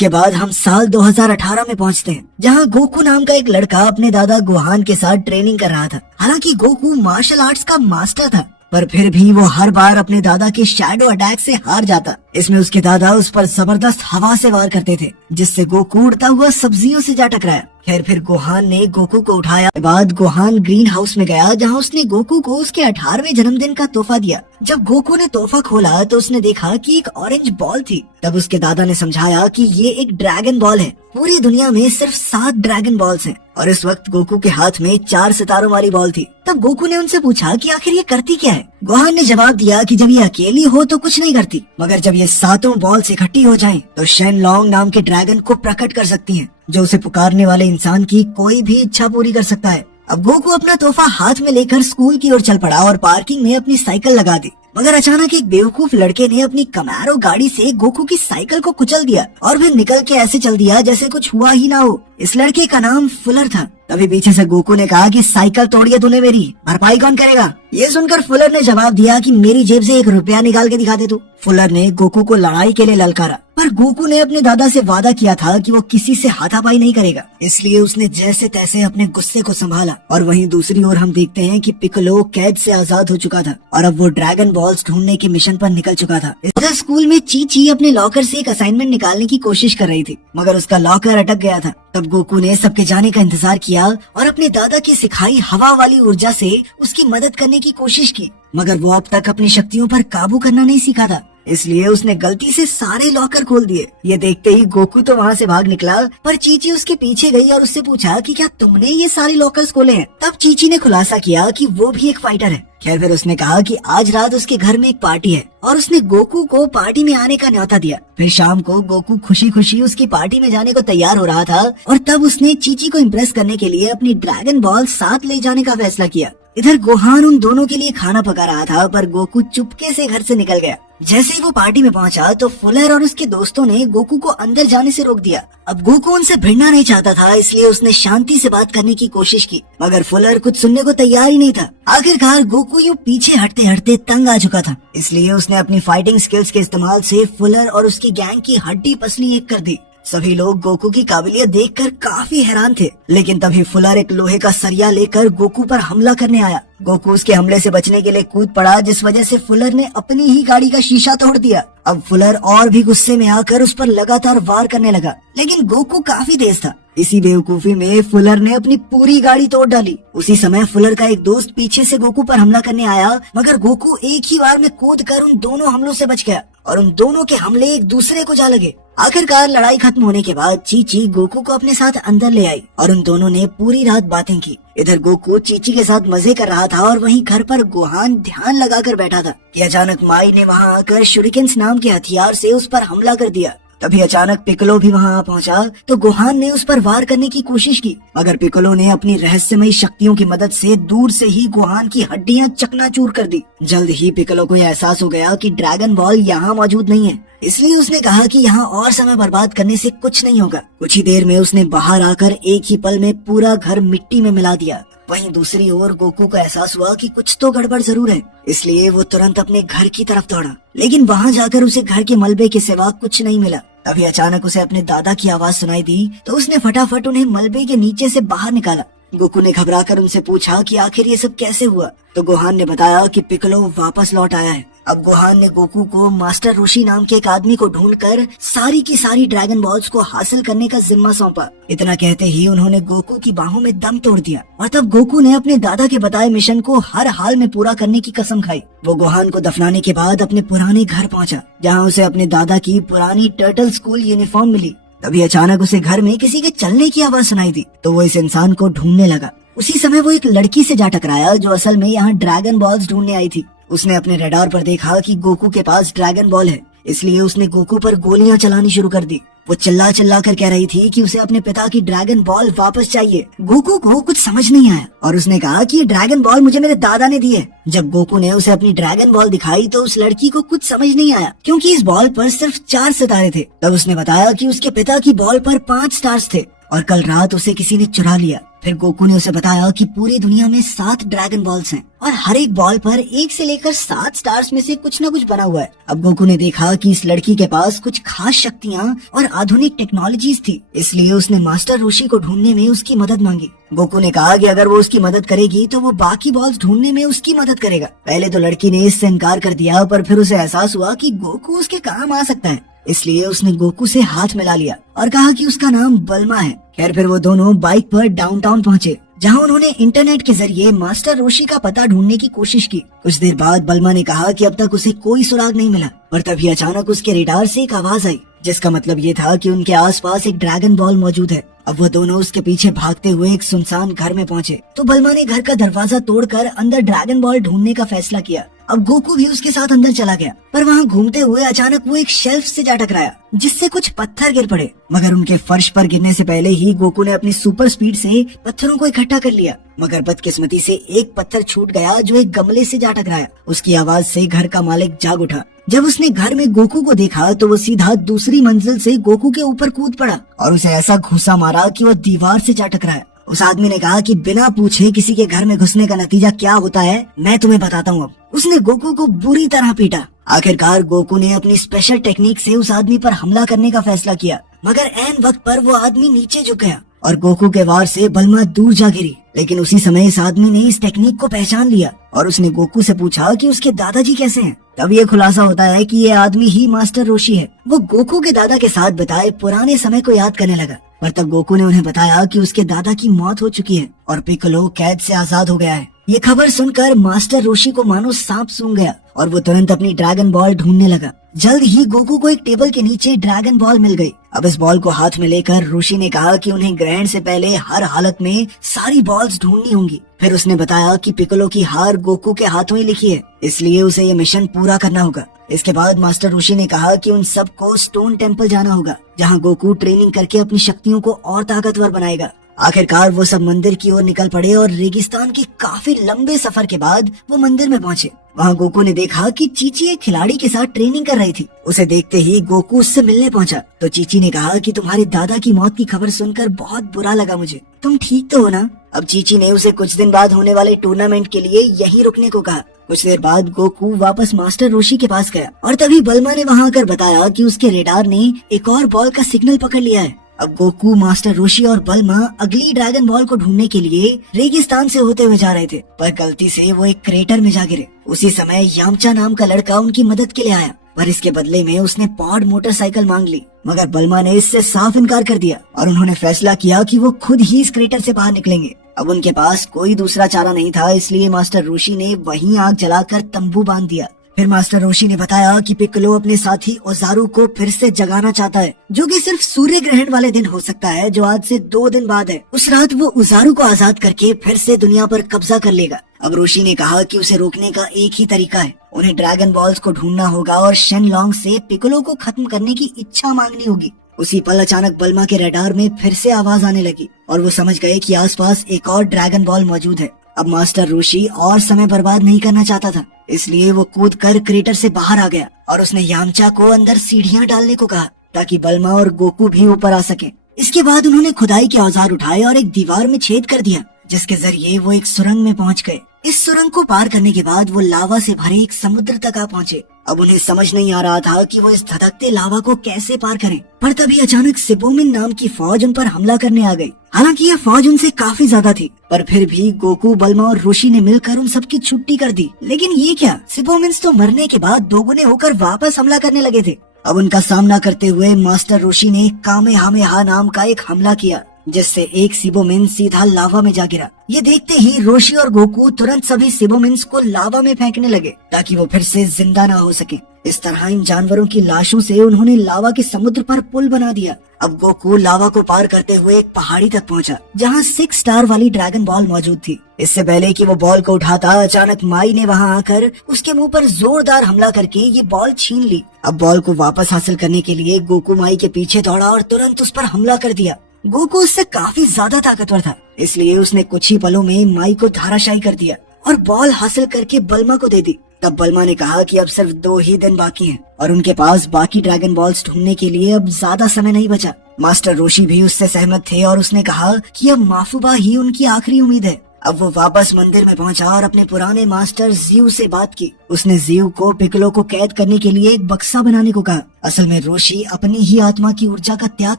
इसके बाद हम साल 2018 में पहुंचते हैं, जहां गोकू नाम का एक लड़का अपने दादा गोहान के साथ ट्रेनिंग कर रहा था। हालांकि गोकू मार्शल आर्ट्स का मास्टर था, पर फिर भी वो हर बार अपने दादा के शैडो अटैक से हार जाता। इसमें उसके दादा उस पर जबरदस्त हवा से वार करते थे, जिससे गोकू उड़ता हुआ सब्जियों से जा टकराया। खैर फिर गोहान ने गोकू को उठाया। बाद गोहान ग्रीन हाउस में गया, जहां उसने गोकू को उसके 18वें जन्मदिन का तोहफा दिया। जब गोकू ने तोहफा खोला तो उसने देखा कि एक ऑरेंज बॉल थी। तब उसके दादा ने समझाया कि ये एक ड्रैगन बॉल है। पूरी दुनिया में सिर्फ 7 ड्रैगन बॉल्स हैं और इस वक्त गोकू के हाथ में 4 सितारों वाली बॉल थी। तब गोकू ने उनसे पूछा कि आखिर ये करती क्या है। गोहान ने जवाब दिया कि जब ये अकेली हो तो कुछ नहीं करती, मगर जब ये 7 बॉल्स इकट्ठी हो जाएं, तो शेन लॉन्ग नाम के ड्रैगन को प्रकट कर सकती हैं, जो उसे पुकारने वाले इंसान की कोई भी इच्छा पूरी कर सकता है। अब गोकू अपना तोहफा हाथ में लेकर स्कूल की ओर चल पड़ा और पार्किंग में अपनी साइकिल लगा दी। मगर अचानक एक बेवकूफ लड़के ने अपनी कमैरो गाड़ी से गोकू की साइकिल को कुचल दिया और फिर निकल के ऐसे चल दिया जैसे कुछ हुआ ही ना हो। इस लड़के का नाम फुलर था। तभी पीछे से गोकू ने कहा कि साइकिल तोड़ी है तूने मेरी, भरपाई कौन करेगा। ये सुनकर फुलर ने जवाब दिया कि मेरी जेब से 1 रुपया निकाल के दिखा दे तू। फुलर ने गोकू को लड़ाई के लिए ललकारा, पर गोकू ने अपने दादा से वादा किया था कि वो किसी से हाथापाई नहीं करेगा, इसलिए उसने जैसे तैसे अपने गुस्से को संभाला। और वहीं दूसरी ओर हम देखते हैं कि पिकोलो कैद से आजाद हो चुका था और अब वो ड्रैगन बॉल्स ढूंढने के मिशन पर निकल चुका था। इधर स्कूल में चीची अपने लॉकर से एक असाइनमेंट निकालने की कोशिश कर रही थी, मगर उसका लॉकर अटक गया था। तब गोकू ने सबके जाने का इंतजार किया और अपने दादा की सिखाई हवा वाली ऊर्जा से उसकी मदद करने की कोशिश की, मगर वो अब तक अपनी शक्तियों पर काबू करना नहीं सीखा था, इसलिए उसने गलती से सारे लॉकर खोल दिए। ये देखते ही गोकू तो वहाँ से भाग निकला, पर चीची उसके पीछे गई और उससे पूछा कि क्या तुमने ये सारे लॉकर्स खोले हैं। तब चीची ने खुलासा किया कि वो भी एक फाइटर है। खैर फिर उसने कहा कि आज रात उसके घर में एक पार्टी है और उसने गोकू को पार्टी में आने का न्योता दिया। फिर शाम को गोकू खुशी खुशी उसकी पार्टी में जाने को तैयार हो रहा था और तब उसने चीची को इम्प्रेस करने के लिए अपनी ड्रैगन बॉल साथ ले जाने का फैसला किया। इधर गोहान उन दोनों के लिए खाना पका रहा था, पर गोकू चुपके से घर से निकल गया। जैसे ही वो पार्टी में पहुंचा तो फुलर और उसके दोस्तों ने गोकू को अंदर जाने से रोक दिया। अब गोकू उनसे भिड़ना नहीं चाहता था, इसलिए उसने शांति से बात करने की कोशिश की, मगर फुलर कुछ सुनने को तैयार ही नहीं था। आखिरकार गोकू यूं पीछे हटते हटते तंग आ चुका था, इसलिए उसने अपनी फाइटिंग स्किल्स के इस्तेमाल से फुलर और उसकी गैंग की हड्डी पसली एक कर दी। सभी लोग गोकू की काबिलियत देखकर काफी हैरान थे, लेकिन तभी फुलर एक लोहे का सरिया लेकर गोकू पर हमला करने आया। गोकू उसके हमले से बचने के लिए कूद पड़ा, जिस वजह से फुलर ने अपनी ही गाड़ी का शीशा तोड़ दिया। अब फुलर और भी गुस्से में आकर उस पर लगातार वार करने लगा, लेकिन गोकू काफी तेज था। इसी बेवकूफी में फुलर ने अपनी पूरी गाड़ी तोड़ डाली। उसी समय फुलर का एक दोस्त पीछे से गोकू पर हमला करने आया, मगर गोकू एक ही बार में कूद कर उन दोनों हमलों से बच गया और उन दोनों के हमले एक दूसरे को जा लगे। आखिरकार लड़ाई खत्म होने के बाद चीची गोकू को अपने साथ अंदर ले आई और उन दोनों ने पूरी रात बातें की। इधर गोकू चीची के साथ मजे कर रहा था और वहीं घर पर गोहान ध्यान लगाकर बैठा था कि अचानक माई ने वहाँ आकर शुरिकेन्स नाम के हथियार से उस पर हमला कर दिया। तभी अचानक पिकोलो भी वहाँ पहुँचा तो गोहान ने उस पर वार करने की कोशिश की, मगर पिकोलो ने अपनी रहस्यमयी शक्तियों की मदद से दूर से ही गोहान की हड्डियाँ चकनाचूर कर दी। जल्द ही पिकोलो को एहसास हो गया कि ड्रैगन बॉल यहाँ मौजूद नहीं है, इसलिए उसने कहा कि यहाँ और समय बर्बाद करने से कुछ नहीं होगा। कुछ ही देर में उसने बाहर आकर एक ही पल में पूरा घर मिट्टी में मिला दिया। वहीं दूसरी ओर गोकू को एहसास हुआ कि कुछ तो गड़बड़ जरूर है, इसलिए वो तुरंत अपने घर की तरफ दौड़ा, लेकिन वहाँ जाकर उसे घर के मलबे के सिवा कुछ नहीं मिला। तभी अचानक उसे अपने दादा की आवाज सुनाई दी, तो उसने फटाफट उन्हें मलबे के नीचे से बाहर निकाला। गोकू ने घबराकर उनसे पूछा कि आखिर ये सब कैसे हुआ, तो गोहान ने बताया कि पिकोलो वापस लौट आया है। अब गोहान ने गोकू को मास्टर ऋषि नाम के एक आदमी को ढूंढकर सारी की सारी ड्रैगन बॉल्स को हासिल करने का जिम्मा सौंपा। इतना कहते ही उन्होंने गोकू की बाहों में दम तोड़ दिया और तब गोकू ने अपने दादा के बताए मिशन को हर हाल में पूरा करने की कसम खाई। वो गोहान को दफनाने के बाद अपने पुराने घर पहुंचा, जहां उसे अपने दादा की पुरानी टर्टल स्कूल यूनिफॉर्म मिली। तभी अचानक उसे घर में किसी के चलने की आवाज सुनाई दी, तो वो इस इंसान को ढूंढने लगा। उसी समय वो एक लड़की से जा टकराया जो असल में यहाँ ड्रैगन बॉल्स ढूंढने आई थी। उसने अपने रडार पर देखा कि गोकू के पास ड्रैगन बॉल है, इसलिए उसने गोकू पर गोलियां चलानी शुरू कर दी। वो चिल्ला चिल्ला कर कह रही थी कि उसे अपने पिता की ड्रैगन बॉल वापस चाहिए। गोकू को कुछ समझ नहीं आया और उसने कहा कि ये ड्रैगन बॉल मुझे मेरे दादा ने दी है। जब गोकू ने उसे अपनी ड्रैगन बॉल दिखाई तो उस लड़की को कुछ समझ नहीं आया, क्योंकि इस बॉल पर सिर्फ 4 सितारे थे। तब उसने बताया कि उसके पिता की बॉल पर 5 स्टार्स थे और कल रात उसे किसी ने चुरा लिया। फिर गोकू ने उसे बताया कि पूरी दुनिया में 7 ड्रैगन बॉल्स हैं और हर एक बॉल पर 1 से लेकर 7 स्टार्स में से कुछ न कुछ बना हुआ है। अब गोकू ने देखा कि इस लड़की के पास कुछ खास शक्तियाँ और आधुनिक टेक्नोलॉजीज थी, इसलिए उसने मास्टर रोशी को ढूंढने में उसकी मदद मांगी। गोकू ने कहा कि अगर वो उसकी मदद करेगी तो वो बाकी बॉल्स ढूंढने में उसकी मदद करेगा। पहले तो लड़की ने इससे इनकार कर दिया, पर फिर उसे एहसास हुआ कि गोकू उसके काम आ सकता है, इसलिए उसने गोकू से हाथ मिला लिया और कहा कि उसका नाम बल्मा है। खैर फिर वो दोनों बाइक पर डाउनटाउन पहुंचे, जहां उन्होंने इंटरनेट के जरिए मास्टर रोशी का पता ढूंढने की कोशिश की। कुछ देर बाद बल्मा ने कहा कि अब तक उसे कोई सुराग नहीं मिला, पर तभी अचानक उसके रेडार से एक आवाज आई, जिसका मतलब ये था कि उनके आसपास एक ड्रैगन बॉल मौजूद है। अब वो दोनों उसके पीछे भागते हुए एक सुनसान घर में पहुंचे तो बल्मा ने घर का दरवाजा तोड़कर अंदर ड्रैगन बॉल ढूंढने का फैसला किया। अब गोकू भी उसके साथ अंदर चला गया, पर वहाँ घूमते हुए अचानक वो एक शेल्फ से जा टकराया, जिससे कुछ पत्थर गिर पड़े, मगर उनके फर्श पर गिरने से पहले ही गोकू ने अपनी सुपर स्पीड से पत्थरों को इकट्ठा कर लिया। मगर बदकिस्मती से एक पत्थर छूट गया जो एक गमले से जा टकराया। उसकी आवाज से घर का मालिक जाग उठा। जब उसने घर में गोकू को देखा तो वो सीधा दूसरी मंजिल से गोकू के ऊपर कूद पड़ा और उसे ऐसा घूंसा मारा कि वो दीवार से जा टकराया। उस आदमी ने कहा कि बिना पूछे किसी के घर में घुसने का नतीजा क्या होता है मैं तुम्हें बताता हूँ। अब उसने गोकू को बुरी तरह पीटा। आखिरकार गोकू ने अपनी स्पेशल टेक्निक से उस आदमी पर हमला करने का फैसला किया, मगर ऐन वक्त पर वो आदमी नीचे झुक गया और गोकू के वार से बल्मा दूर जा गिरी। लेकिन उसी समय इस आदमी ने इस टेक्निक को पहचान लिया और उसने गोकू से पूछा कि उसके दादाजी कैसे हैं। तब ये खुलासा होता है कि ये आदमी ही मास्टर रोशी है। वो गोकू के दादा के साथ बिताए पुराने समय को याद करने लगा, पर तब गोकू ने उन्हें बताया कि उसके दादा की मौत हो चुकी है और पिक्कोलो कैद से आजाद हो गया है। ये खबर सुनकर मास्टर रोशी को मानो सांप सूंघ गया और वो तुरंत अपनी ड्रैगन बॉल ढूंढने लगा। जल्द ही गोकू को एक टेबल के नीचे ड्रैगन बॉल मिल गई। अब इस बॉल को हाथ में लेकर रोशी ने कहा कि उन्हें ग्रहण से पहले हर हालत में सारी बॉल्स ढूंढनी होंगी। फिर उसने बताया कि पिक्कोलो की हार गोकू के हाथों ही लिखी है, इसलिए उसे ये मिशन पूरा करना होगा। इसके बाद मास्टर रोशी ने कहा कि उन सबको स्टोन टेम्पल जाना होगा, जहाँ गोकू ट्रेनिंग करके अपनी शक्तियों को और ताकतवर बनाएगा। आखिरकार वो सब मंदिर की ओर निकल पड़े और रेगिस्तान के काफी लंबे सफर के बाद वो मंदिर में पहुंचे। वहाँ गोकू ने देखा कि चीची एक खिलाड़ी के साथ ट्रेनिंग कर रही थी। उसे देखते ही गोकू उससे मिलने पहुंचा तो चीची ने कहा कि तुम्हारे दादा की मौत की खबर सुनकर बहुत बुरा लगा मुझे, तुम ठीक तो हो ना। अब चीची ने उसे कुछ दिन बाद होने वाले टूर्नामेंट के लिए यहीं रुकने को कहा। कुछ देर बाद गोकू वापस मास्टर रोशी के पास गया और तभी बल्मा ने वहाँ आकर बताया कि उसके रेडार ने एक और बॉल का सिग्नल पकड़ लिया है। अब गोकू, मास्टर रोशी और बल्मा अगली ड्रैगन बॉल को ढूंढने के लिए रेगिस्तान से होते हुए जा रहे थे, पर गलती से वो एक क्रेटर में जा गिरे। उसी समय यामचा नाम का लड़का उनकी मदद के लिए आया, पर इसके बदले में उसने पॉड मोटरसाइकिल मांग ली, मगर बल्मा ने इससे साफ इनकार कर दिया और उन्होंने फैसला किया कि वो खुद ही इस क्रेटर से बाहर निकलेंगे। अब उनके पास कोई दूसरा चारा नहीं था, इसलिए मास्टर रोशी ने वहीं आग जलाकर तंबू बांध दिया। फिर मास्टर रोशी ने बताया कि पिक्कोलो अपने साथी ओजारू को फिर से जगाना चाहता है, जो कि सिर्फ सूर्य ग्रहण वाले दिन हो सकता है, जो आज से 2 दिन बाद है। उस रात वो ओजारू को आजाद करके फिर से दुनिया पर कब्जा कर लेगा। अब रोशी ने कहा कि उसे रोकने का एक ही तरीका है, उन्हें ड्रैगन बॉल्स को ढूंढना होगा और शेनलॉन्ग से पिक्कोलो को खत्म करने की इच्छा मांगनी होगी। उसी पल अचानक बल्मा के रडार में फिर से आवाज आने लगी और वो समझ गए कि आसपास एक और ड्रैगन बॉल मौजूद है। अब मास्टर रोशी और समय बर्बाद नहीं करना चाहता था, इसलिए वो कूदकर क्रेटर से बाहर आ गया और उसने यामचा को अंदर सीढ़ियां डालने को कहा ताकि बल्मा और गोकू भी ऊपर आ सके। इसके बाद उन्होंने खुदाई के औजार उठाए और एक दीवार में छेद कर दिया, जिसके जरिए वो एक सुरंग में पहुंच गए। इस सुरंग को पार करने के बाद वो लावा से भरे एक समुद्र तक आ पहुंचे। अब उन्हें समझ नहीं आ रहा था कि वो इस धधकते लावा को कैसे पार करें, पर तभी अचानक सिबोमिन नाम की फौज उन पर हमला करने आ गई। हालांकि यह फौज उनसे काफी ज्यादा थी, पर फिर भी गोकू, बल्मा और रोशी ने मिलकर उन सबकी छुट्टी कर दी। लेकिन ये क्या, सिबोमिन्स तो मरने के बाद दोगुने होकर वापस हमला करने लगे थे। अब उनका सामना करते हुए मास्टर रोशी ने कामेहामेहा नाम का एक हमला किया, जिससे एक सिबोमिन सीधा लावा में जा गिरा। ये देखते ही रोशी और गोकू तुरंत सभी सिबोमिन्स को लावा में फेंकने लगे ताकि वो फिर से जिंदा ना हो सके। इस तरह इन जानवरों की लाशों से उन्होंने लावा के समुद्र पर पुल बना दिया। अब गोकू लावा को पार करते हुए एक पहाड़ी तक पहुंचा, जहां 6 स्टार वाली ड्रैगन बॉल मौजूद थी। इससे पहले कि वो बॉल को उठाता, अचानक माई ने वहां आकर उसके मुंह पर जोरदार हमला करके ये बॉल छीन ली। अब बॉल को वापस हासिल करने के लिए गोकू माई के पीछे दौड़ा और तुरंत उस पर हमला कर दिया। गोकू उससे काफी ज्यादा ताकतवर था, इसलिए उसने कुछ ही पलों में माई को धाराशायी कर दिया और बॉल हासिल करके बल्मा को दे दी। तब बल्मा ने कहा कि अब सिर्फ 2 ही दिन बाकी हैं और उनके पास बाकी ड्रैगन बॉल्स ढूंढने के लिए अब ज्यादा समय नहीं बचा। मास्टर रोशी भी उससे सहमत थे और उसने कहा कि अब माफुबा ही उनकी आखिरी उम्मीद है। अब वो वापस मंदिर में पहुंचा और अपने पुराने मास्टर जीव से बात की। उसने जीव को पिकलो को कैद करने के लिए एक बक्सा बनाने को कहा। असल में रोशी अपनी ही आत्मा की ऊर्जा का त्याग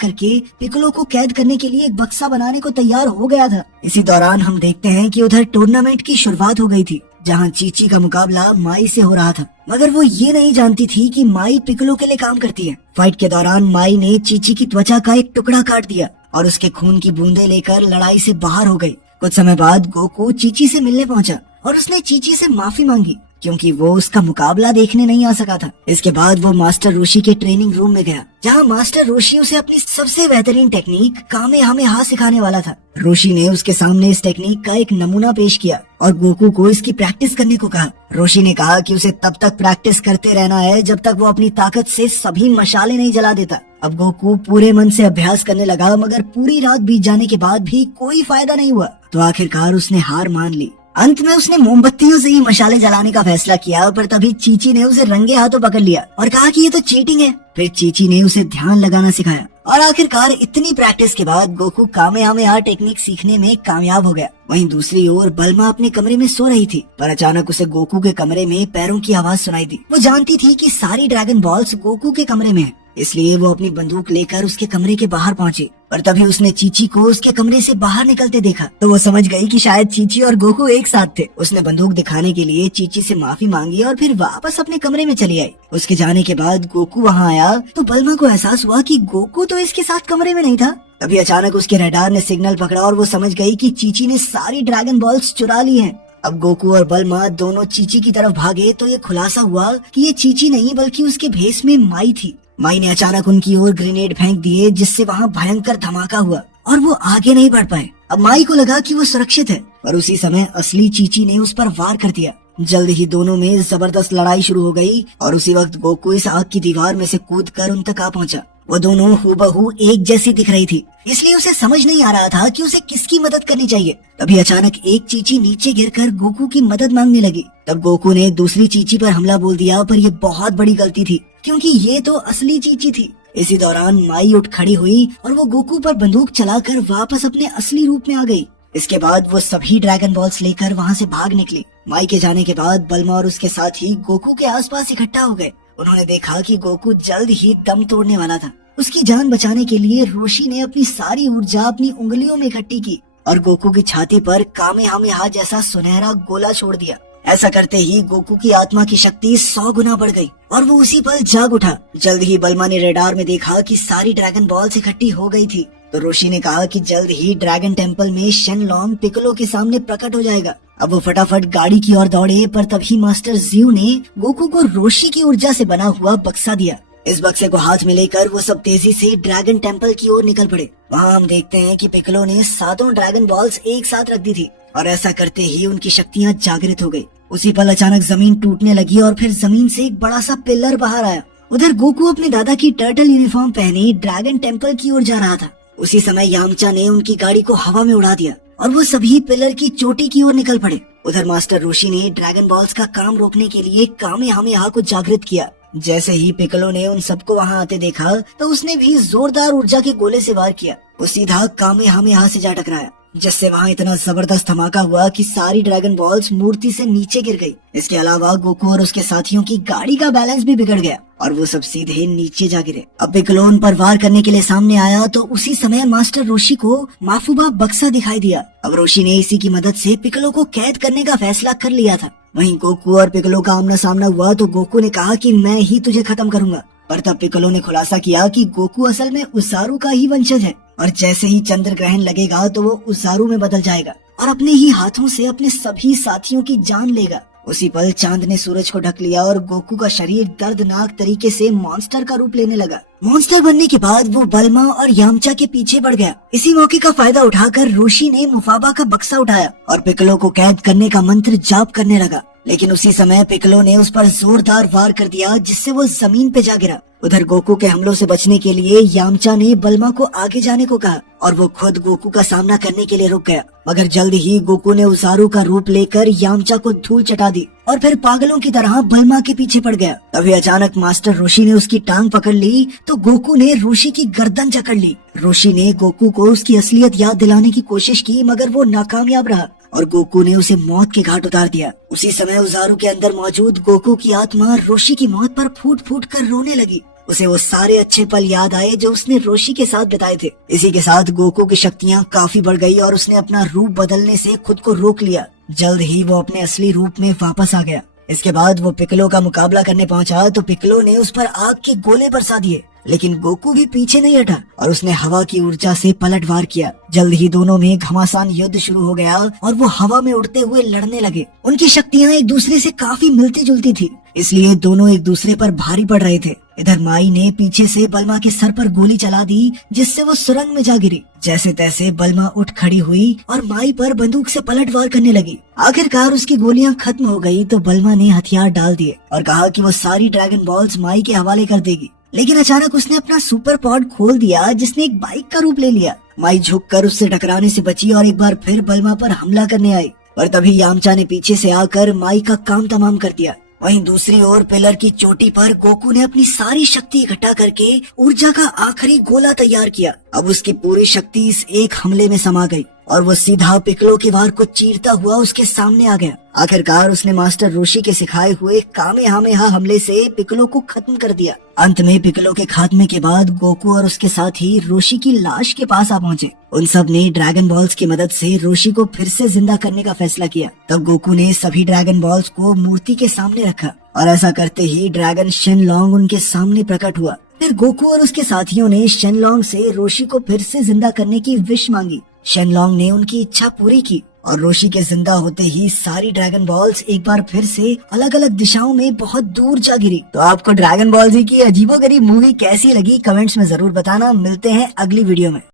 करके पिकलो को कैद करने के लिए एक बक्सा बनाने को तैयार हो गया था। इसी दौरान हम देखते हैं कि उधर टूर्नामेंट की शुरुआत हो गई थी, जहां चीची का मुकाबला माई से हो रहा था। मगर वो ये नहीं जानती थी कि माई पिकलो के लिए काम करती है। फाइट के दौरान माई ने चीची की त्वचा का एक टुकड़ा काट दिया और उसके खून की बूंदें लेकर लड़ाई से बाहर हो गई। कुछ समय बाद गोकू चीची से मिलने पहुंचा और उसने चीची से माफी मांगी क्योंकि वो उसका मुकाबला देखने नहीं आ सका था। इसके बाद वो मास्टर रोशी के ट्रेनिंग रूम में गया, जहां मास्टर रोशी उसे अपनी सबसे बेहतरीन टेक्निक कामेहामेहा सिखाने वाला था। रोशी ने उसके सामने इस टेक्निक का एक नमूना पेश किया और गोकू को इसकी प्रैक्टिस करने को कहा। रोशी ने कहा कि उसे तब तक प्रैक्टिस करते रहना है जब तक वो अपनी ताकत से सभी मशाले नहीं जला देता। अब गोकू पूरे मन से अभ्यास करने लगा, मगर पूरी रात बीत जाने के बाद भी कोई फायदा नहीं हुआ, तो आखिरकार उसने हार मान ली। अंत में उसने मोमबत्तियों से ही मशाले जलाने का फैसला किया, पर तभी चीची ने उसे रंगे हाथों पकड़ लिया और कहा कि ये तो चीटिंग है। फिर चीची ने उसे ध्यान लगाना सिखाया और आखिरकार इतनी प्रैक्टिस के बाद गोकू कामेहामेहा टेक्निक सीखने में कामयाब हो गया। वहीं दूसरी ओर बल्मा अपने कमरे में सो रही थी, पर अचानक उसे गोकू के कमरे में पैरों की आवाज सुनाई दी। वो जानती थी कि सारी ड्रैगन बॉल्स गोकू के कमरे में है, इसलिए वो अपनी बंदूक लेकर उसके कमरे के बाहर पहुंची। पर तभी उसने चीची को उसके कमरे से बाहर निकलते देखा, तो वो समझ गई कि शायद चीची और गोकू एक साथ थे। उसने बंदूक दिखाने के लिए चीची से माफी मांगी और फिर वापस अपने कमरे में चली आई। उसके जाने के बाद गोकू वहाँ आया तो बल्मा को एहसास हुआ कि गोकू तो इसके साथ कमरे में नहीं था। तभी अचानक उसके रडार ने सिग्नल पकड़ा और वो समझ गई कि चीची ने सारी ड्रैगन बॉल्स चुरा ली हैं। अब गोकू और बल्मा दोनों चीची की तरफ भागे तो ये खुलासा हुआ कि ये चीची नहीं बल्कि उसके भेष में माई थी। माई ने अचानक उनकी ओर ग्रेनेड फेंक दिए, जिससे वहाँ भयंकर धमाका हुआ और वो आगे नहीं बढ़ पाए। अब माई को लगा कि वो सुरक्षित है, पर उसी समय असली चीची ने उस पर वार कर दिया। जल्द ही दोनों में जबरदस्त लड़ाई शुरू हो गई और उसी वक्त गोकू इस आग की दीवार में से कूदकर उन तक आ पहुंचा। वो दोनों हूबहू एक जैसी दिख रही थी, इसलिए उसे समझ नहीं आ रहा था कि उसे किसकी मदद करनी चाहिए। तभी अचानक एक चीची नीचे गिरकर गोकू की मदद मांगने लगी। तब गोकू ने दूसरी चीची पर हमला बोल दिया, पर ये बहुत बड़ी गलती थी क्योंकि ये तो असली चीची थी। इसी दौरान माई उठ खड़ी हुई और वो गोकू पर बंदूक चलाकर वापस अपने असली रूप में आ गई। इसके बाद वो सभी ड्रैगन बॉल्स लेकर वहाँ से भाग निकली। माई के जाने के बाद बल्मा और उसके साथी गोकू के आसपास इकट्ठा हो गए। उन्होंने देखा कि गोकू जल्द ही दम तोड़ने वाला था। उसकी जान बचाने के लिए रोशी ने अपनी सारी ऊर्जा अपनी उंगलियों में इकट्ठी की और गोकू की छाती पर कामेहामेहा जैसा सुनहरा गोला छोड़ दिया। ऐसा करते ही गोकू की आत्मा की शक्ति 100 गुना बढ़ गई और वो उसी पल जाग उठा। जल्द ही बल्मा ने रेडार में देखा कि सारी ड्रैगन बॉल्स इकट्ठी हो गई थी, तो रोशी ने कहा कि जल्द ही ड्रैगन टेम्पल में शेनलॉन्ग पिकलो के सामने प्रकट हो जाएगा। अब वो फटाफट गाड़ी की ओर दौड़े, पर तभी मास्टर जीव ने गोकू को रोशी की ऊर्जा से बना हुआ बक्सा दिया। इस बक्से को हाथ में लेकर वो सब तेजी से ड्रैगन टेम्पल की ओर निकल पड़े। वहाँ हम देखते हैं कि पिकलो ने 7 ड्रैगन बॉल्स एक साथ रख दी थी और ऐसा करते ही उनकी शक्तियाँ जागृत हो गई। उसी पल अचानक जमीन टूटने लगी और फिर जमीन से एक बड़ा सा पिलर बाहर आया। उधर गोकू अपने दादा की टर्टल यूनिफॉर्म पहने ड्रैगन टेम्पल की ओर जा रहा था। उसी समय यामचा ने उनकी गाड़ी को हवा में उड़ा दिया और वो सभी पिलर की चोटी की ओर निकल पड़े। उधर मास्टर रोशी ने ड्रैगन बॉल्स का काम रोकने के लिए कामेहामेहा को जागृत किया। जैसे ही पिकलो ने उन सबको वहाँ आते देखा तो उसने भी जोरदार ऊर्जा के गोले से वार किया। वो सीधा कामेहामेहा से जा टकराया, जिससे वहाँ इतना जबरदस्त धमाका हुआ कि सारी ड्रैगन बॉल्स मूर्ति से नीचे गिर गई। इसके अलावा गोकू और उसके साथियों की गाड़ी का बैलेंस भी बिगड़ गया और वो सब सीधे नीचे जा गिरे। अब पिकलो उन पर वार करने के लिए सामने आया तो उसी समय मास्टर रोशी को माफुबा बक्सा दिखाई दिया। अब रोशी ने इसी की मदद से पिकलो को कैद करने का फैसला कर लिया था। वहीं गोकू और पिकलो का आमना सामना हुआ तो गोकू ने कहा कि मैं ही तुझे खत्म करूंगा, पर तब पिकलो ने खुलासा किया कि गोकू असल में उसारू का ही वंशज है और जैसे ही चंद्र ग्रहण लगेगा तो वो उसारू में बदल जाएगा और अपने ही हाथों से अपने सभी साथियों की जान लेगा। उसी पल चांद ने सूरज को ढक लिया और गोकू का शरीर दर्दनाक तरीके से मॉन्स्टर का रूप लेने लगा। मॉन्स्टर बनने के बाद वो बल्मा और यामचा के पीछे बढ़ गया। इसी मौके का फायदा उठाकर रोशी ने मुफाबा का बक्सा उठाया और पिकलो को कैद करने का मंत्र जाप करने लगा, लेकिन उसी समय पिकलो ने उस पर जोरदार वार कर दिया, जिससे वो जमीन पे जा गिरा। उधर गोकू के हमलों से बचने के लिए यामचा ने बल्मा को आगे जाने को कहा और वो खुद गोकू का सामना करने के लिए रुक गया, मगर जल्द ही गोकू ने उसारू का रूप लेकर यामचा को धूल चटा दी और फिर पागलों की तरह बल्मा के पीछे पड़ गया। तभी अचानक मास्टर रोशी ने उसकी टांग पकड़ ली तो गोकू ने रोशी की गर्दन जकड़ ली। रोशी ने गोकू को उसकी असलियत याद दिलाने की कोशिश की मगर वो नाकामयाब रहा और गोकू ने उसे मौत के घाट उतार दिया। उसी समय उजारू के अंदर मौजूद गोकू की आत्मा रोशी की मौत पर फूट फूट कर रोने लगी। उसे वो सारे अच्छे पल याद आए जो उसने रोशी के साथ बिताए थे। इसी के साथ गोकू की शक्तियाँ काफी बढ़ गई और उसने अपना रूप बदलने से खुद को रोक लिया। जल्द ही वो अपने असली रूप में वापस आ गया। इसके बाद वो पिक्कोलो का मुकाबला करने पहुंचा तो पिक्कोलो ने उस पर आग के गोले बरसा दिए, लेकिन गोकू भी पीछे नहीं हटा और उसने हवा की ऊर्जा से पलटवार किया। जल्द ही दोनों में घमासान युद्ध शुरू हो गया और वो हवा में उड़ते हुए लड़ने लगे। उनकी शक्तियाँ एक दूसरे से काफी मिलती जुलती थी, इसलिए दोनों एक दूसरे पर भारी पड़ रहे थे। इधर माई ने पीछे से बल्मा के सर पर गोली चला दी जिससे वो सुरंग में जा गिरी। जैसे तैसे बल्मा उठ खड़ी हुई और माई पर बंदूक से पलटवार करने लगी। आखिरकार उसकी गोलियां खत्म हो गई तो बल्मा ने हथियार डाल दिए और कहा कि वो सारी ड्रैगन बॉल्स माई के हवाले कर देगी। लेकिन अचानक उसने अपना सुपर पॉड खोल दिया जिसने एक बाइक का रूप ले लिया। माई झुककर उससे टकराने से बची और एक बार फिर बल्मा पर हमला करने आई, पर तभी यामचा ने पीछे से आकर माई का काम तमाम कर दिया। वहीं दूसरी ओर पिलर की चोटी पर गोकू ने अपनी सारी शक्ति इकट्ठा करके ऊर्जा का आखिरी गोला तैयार किया। अब उसकी पूरी शक्ति इस एक हमले में समा गई और वो सीधा पिक्कोलो के वार को चीरता हुआ उसके सामने आ गया। आखिरकार उसने मास्टर रोशी के सिखाए हुए कामेहामेहा हमले से पिक्कोलो को खत्म कर दिया। अंत में पिक्कोलो के खात्मे के बाद गोकू और उसके साथी रोशी की लाश के पास आ पहुंचे। उन सब ने ड्रैगन बॉल्स की मदद से रोशी को फिर से जिंदा करने का फैसला किया। तब गोकू ने सभी ड्रैगन बॉल्स को मूर्ति के सामने रखा और ऐसा करते ही ड्रैगन शेनलॉन्ग उनके सामने प्रकट हुआ। फिर गोकू और उसके साथियों ने शेनलॉन्ग से रोशी को फिर से जिंदा करने की विश मांगी। शेनलॉन्ग ने उनकी इच्छा पूरी की और रोशी के जिंदा होते ही सारी ड्रैगन बॉल्स एक बार फिर से अलग अलग दिशाओं में बहुत दूर जा गिरी। तो आपको ड्रैगन बॉल जी की अजीबोगरीब मूवी कैसी लगी कमेंट्स में जरूर बताना। मिलते हैं अगली वीडियो में।